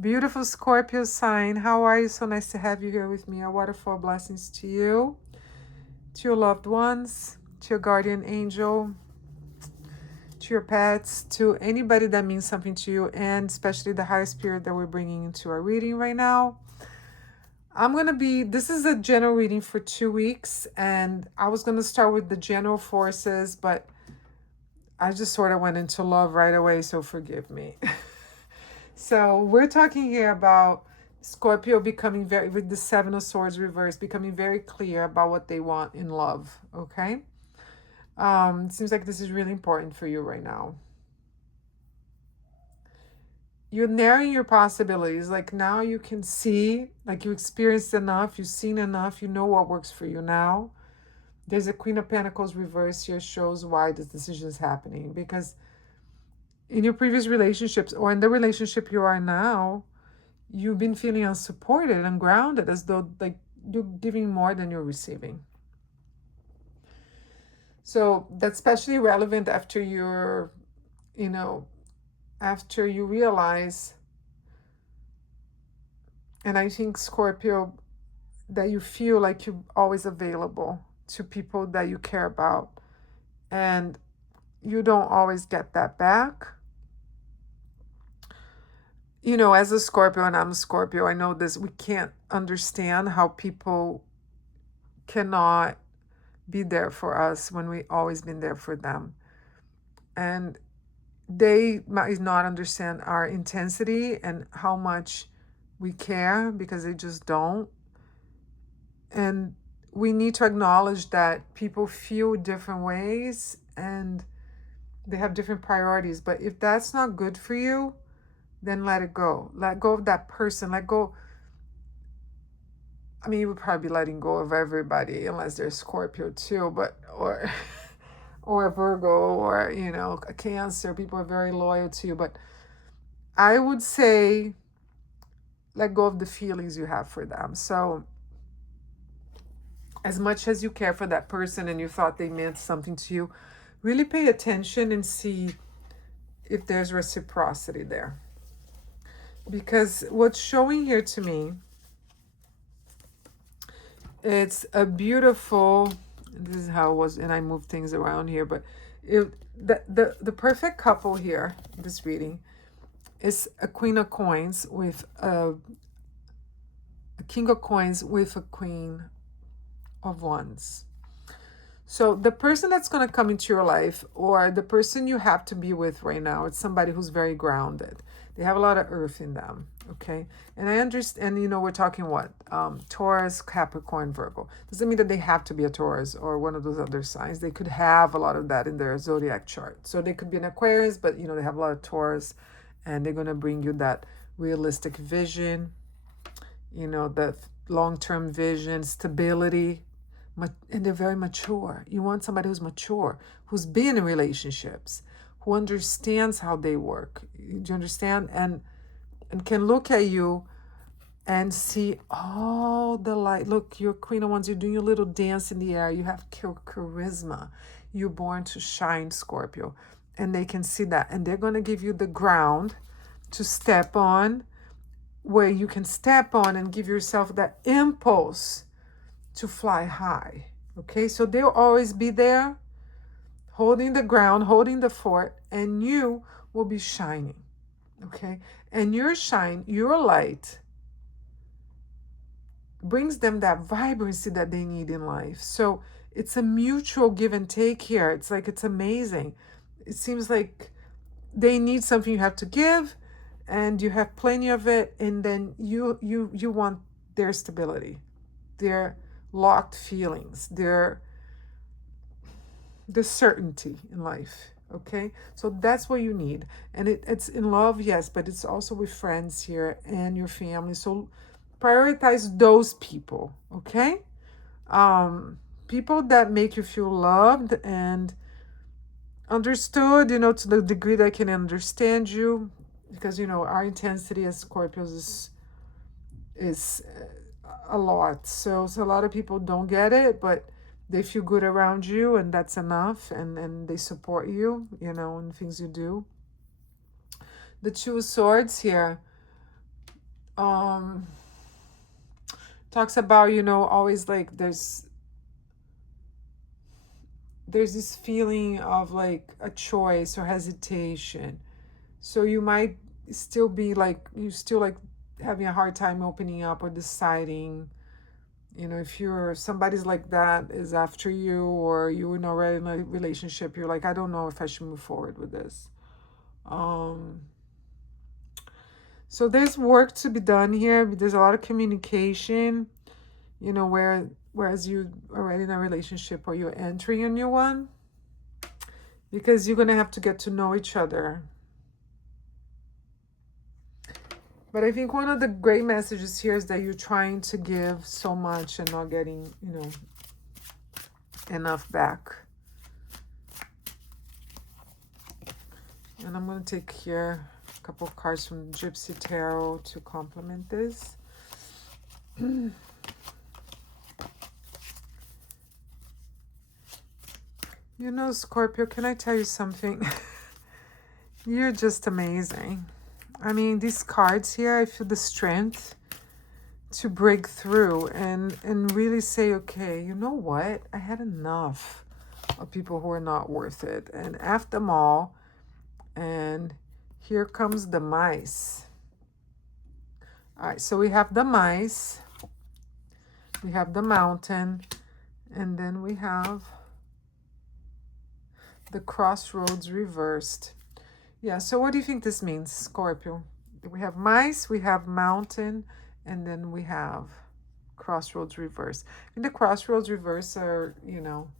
Beautiful Scorpio sign. How are you? So nice to have you here with me. A waterfall blessings to you, to your loved ones, to your guardian angel, to your pets, to anybody that means something to you, and especially the higher spirit that we're bringing into our reading right now. This is a general reading for 2 weeks, and I was going to start with the general forces, but I just sort of went into love right away, so forgive me. So we're talking here about Scorpio becoming very, with the Seven of Swords reversed, becoming very clear about what they want in love. Okay. It seems like this is really important for you right now. You're narrowing your possibilities. Like now you can see, like you experienced enough, you've seen enough, you know what works for you now. There's a Queen of Pentacles reverse here, shows why this decision is happening. Because in your previous relationships or in the relationship you are now, you've been feeling unsupported and grounded, as though like you're giving more than you're receiving. So that's especially relevant after after you realize, and I think Scorpio, that you feel like you're always available to people that you care about, and you don't always get that back. As a Scorpio, and I'm a Scorpio, I know this, we can't understand how people cannot be there for us when we always been there for them. And they might not understand our intensity and how much we care, because they just don't. And we need to acknowledge that people feel different ways and they have different priorities. But if that's not good for you, then let it go. Let go of that person. Let go. I mean, you would probably be letting go of everybody unless they're Scorpio too, or a Virgo, or a Cancer. People are very loyal to you, but I would say let go of the feelings you have for them. So as much as you care for that person and you thought they meant something to you, really pay attention and see if there's reciprocity there. Because what's showing here to me, it's a beautiful, this is how it was, and I moved things around here, but the perfect couple here, this reading, is a Queen of Coins with a King of Coins with a Queen of Wands. So the person that's going to come into your life, or the person you have to be with right now, it's somebody who's very grounded. They have a lot of earth in them, okay? And I understand, we're talking what? Taurus, Capricorn, Virgo. Doesn't mean that they have to be a Taurus or one of those other signs. They could have a lot of that in their zodiac chart. So they could be an Aquarius, but, they have a lot of Taurus, and they're going to bring you that realistic vision, the long-term vision, stability, and they're very mature. You want somebody who's mature, who's been in relationships, who understands how they work. Do you understand? And can look at you and see all the light. Look, you're Queen of Wands. You're doing your little dance in the air. You have charisma. You're born to shine, Scorpio. And they can see that. And they're going to give you the ground to step on, where you can step on and give yourself that impulse to fly high. Okay, so they'll always be there, holding the ground, holding the fort, and you will be shining. Okay, and your shine, your light, brings them that vibrancy that they need in life. So it's a mutual give and take here. It's amazing. It seems like they need something, you have to give, and you have plenty of it, and then you want their stability, their locked feelings, the certainty in life. Okay, so that's what you need. And it's in love, yes, but it's also with friends here and your family. So prioritize those people. Okay, people that make you feel loved and understood, to the degree that I can understand you, because our intensity as Scorpios is a lot. So a lot of people don't get it, but they feel good around you, and that's enough, and they support you, in things you do. The Two of Swords here, um talks about, you know, always like there's this feeling of like a choice or hesitation. So you might still be like, you still like having a hard time opening up or deciding, you know, if you're somebody's like that is after you, or you're already in a relationship, you're like, I don't know if I should move forward with this. um so there's work to be done here. There's a lot of communication, you know, whereas you already in a relationship or you're entering a new one, because you're gonna have to get to know each other. But I think one of the great messages here is that you're trying to give so much and not getting, you know, enough back. And I'm going to take here a couple of cards from Gypsy Tarot to complement this. You know, Scorpio, can I tell you something? You're just amazing. I mean, these cards here, I feel the strength to break through and really say, okay, you know what? I had enough of people who are not worth it. And F them all. And here comes the mice. All right, so we have the mice. We have the mountain. And then we have the crossroads reversed. Yeah, so what do you think this means, Scorpio? We have mice, we have mountain, and then we have crossroads reverse. And the crossroads reverse are, you know,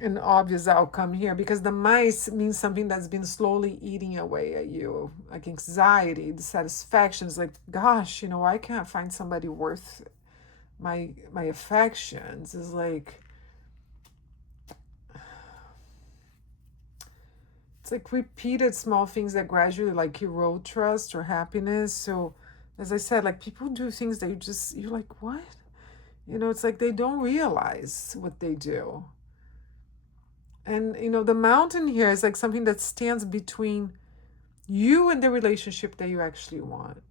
an obvious outcome here, because the mice means something that's been slowly eating away at you, like anxiety, dissatisfaction. It's like, gosh, you know, I can't find somebody worth my affections. Is like, it's like repeated small things that gradually like erode trust or happiness. So as I said, like people do things that you're like, what? You know, it's like they don't realize what they do. And, you know, the mountain here is like something that stands between you and the relationship that you actually want.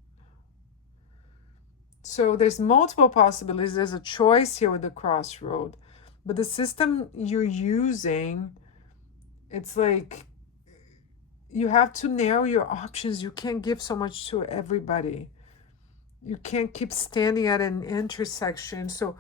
So there's multiple possibilities. There's a choice here with the crossroad. But the system you're using, it's like you have to narrow your options. You can't give so much to everybody. You can't keep standing at an intersection. So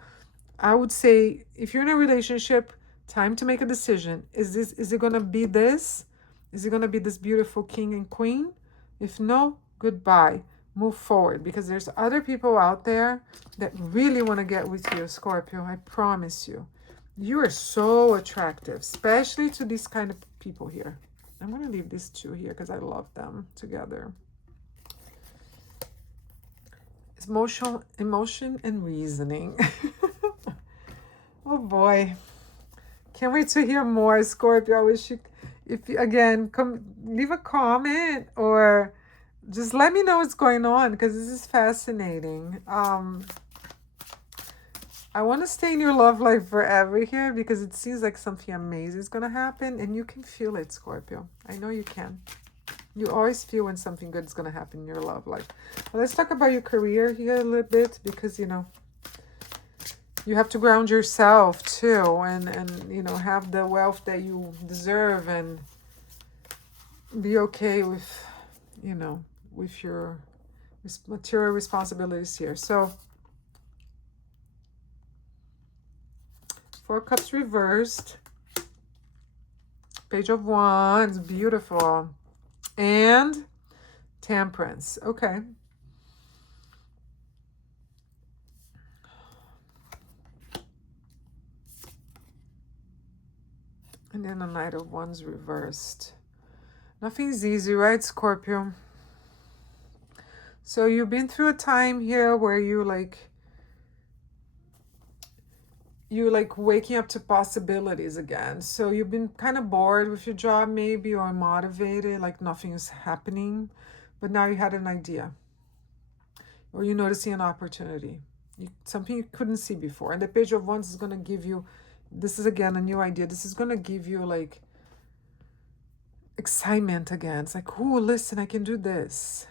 I would say if you're in a relationship, time to make a decision. Is it gonna be this? Is it gonna be this beautiful king and queen? If no, goodbye. Move forward, because there's other people out there that really want to get with you, Scorpio. I promise you. You are so attractive, especially to these kind of people here. I'm going to leave these two here because I love them together. It's emotion and reasoning. Oh boy. Can't wait to hear more, Scorpio. I wish you, if you, again, come leave a comment or just let me know what's going on, because this is fascinating. I want to stay in your love life forever here, because it seems like something amazing is going to happen, and you can feel it, Scorpio. I know you can. You always feel when something good is going to happen in your love life. Well, let's talk about your career here a little bit, because, you know, you have to ground yourself too, and you know, have the wealth that you deserve, and be okay with, you know, with your material responsibilities here. So 4 Cups reversed, Page of Wands, beautiful, and Temperance. Okay. And then the Knight of Wands reversed. Nothing's easy, right, Scorpio? So you've been through a time here where you're waking up to possibilities again. So you've been kind of bored with your job maybe, or motivated, like nothing is happening. But now you had an idea, or you're noticing an opportunity, something you couldn't see before. And the Page of Wands is going to give you, this is again a new idea. This is going to give you like excitement again. It's like, oh, listen, I can do this.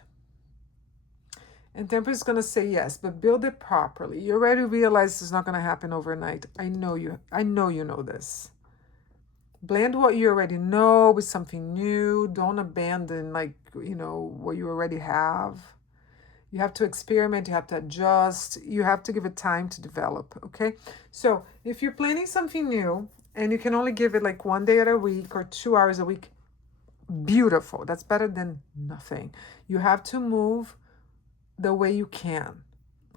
And Temperance is going to say yes, but build it properly. You already realize it's not going to happen overnight. I know you know this. Blend what you already know with something new. Don't abandon, like, what you already have. You have to experiment. You have to adjust. You have to give it time to develop, okay? So if you're planning something new and you can only give it like 1 day a week or 2 hours a week, beautiful. That's better than nothing. You have to move the way you can.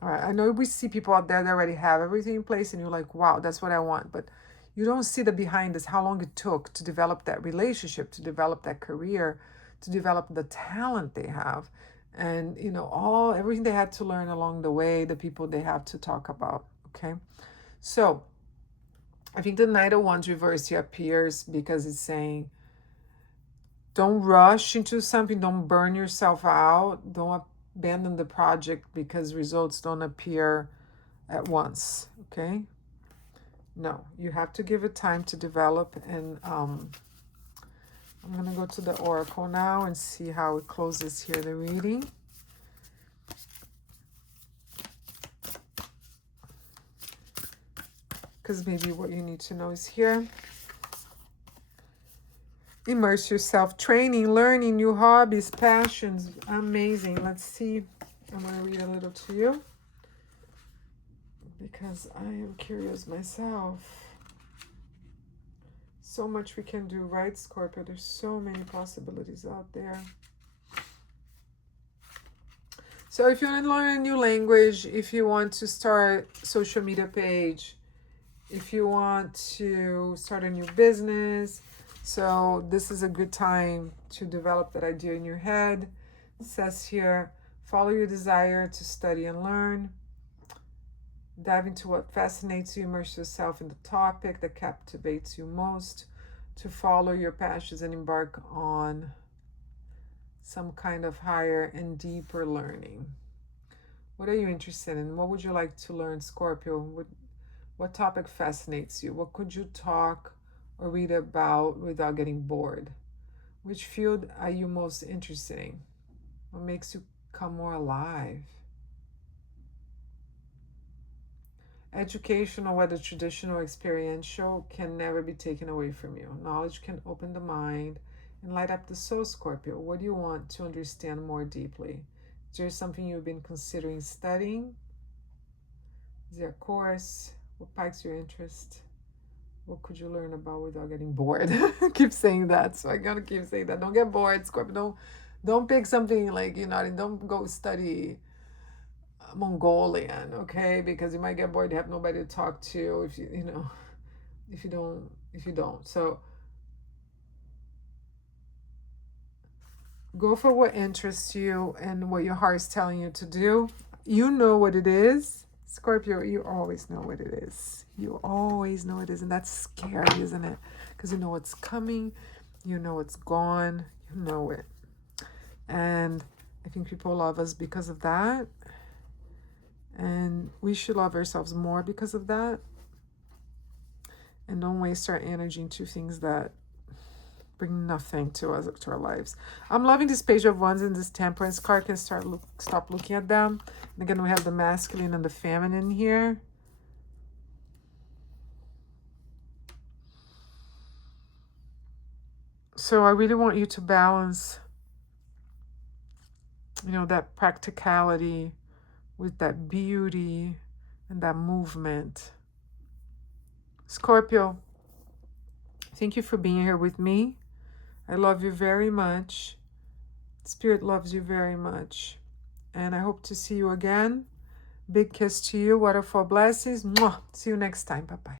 All right. I know we see people out there that already have everything in place and you're like, wow, that's what I want. But you don't see the behind this, how long it took to develop that relationship, to develop that career, to develop the talent they have. And, everything they had to learn along the way, the people they have to talk about. Okay. So I think the Knight of Wands reverse here appears because it's saying, don't rush into something. Don't burn yourself out. Don't abandon the project because results don't appear at once. Okay? No, you have to give it time to develop. And I'm going to go to the Oracle now and see how it closes here, the reading. Because maybe what you need to know is here. Immerse yourself, training, learning, new hobbies, passions. Amazing. Let's see. I'm going to read a little to you because I am curious myself. So much we can do, right, Scorpio? There's so many possibilities out there. So if you want to learn a new language, if you want to start a social media page, if you want to start a new business, so this is a good time to develop that idea in your head. It says here, follow your desire to study and learn. Dive into what fascinates you. Immerse yourself in the topic that captivates you most. To follow your passions and embark on some kind of higher and deeper learning. What are you interested in? What would you like to learn, Scorpio? What topic fascinates you? What could you talk or read about without getting bored? Which field are you most interested in? What makes you come more alive? Educational, whether traditional or experiential, can never be taken away from you. Knowledge can open the mind and light up the soul, Scorpio. What do you want to understand more deeply? Is there something you've been considering studying? Is there a course? What piques your interest? What could you learn about without getting bored? I keep saying that, so I gotta keep saying that. Don't get bored, Scorpio. Don't pick something like, don't go study Mongolian, okay? Because you might get bored. You have nobody to talk to if you don't. So go for what interests you and what your heart is telling you to do. You know what it is, Scorpio. You always know what it is. You always know it is, and that's scary, isn't it? Because you know what's coming, you know what's gone, you know it. And I think people love us because of that. And we should love ourselves more because of that. And don't waste our energy into things that bring nothing to us, to our lives. I'm loving this Page of Wands and this Temperance card. Can stop looking at them. And again, we have the masculine and the feminine here. So I really want you to balance, that practicality with that beauty and that movement. Scorpio, thank you for being here with me. I love you very much. Spirit loves you very much. And I hope to see you again. Big kiss to you. Waterfall blessings. Mwah. See you next time. Bye-bye.